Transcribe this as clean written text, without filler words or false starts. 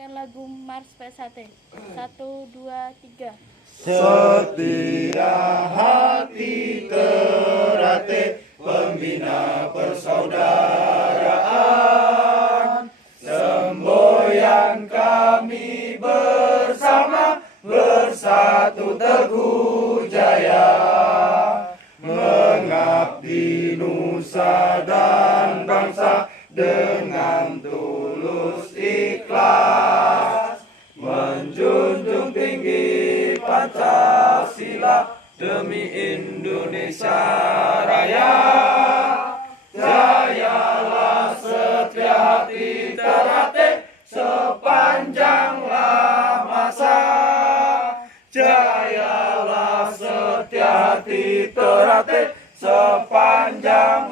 menyanyikan lagu Mars Pesate. 1, 2, 3. Setia hati terate, pembina persaudaraan, semboyan kami bersama, bersatu teguh jaya, mengabdi nusa dan bangsa dengan tulus ikhlas, menjunjung tinggi Pancasila demi Indonesia Raya. Jayalah setia hati terate sepanjanglah masa. Jayalah setia hati terate sepanjang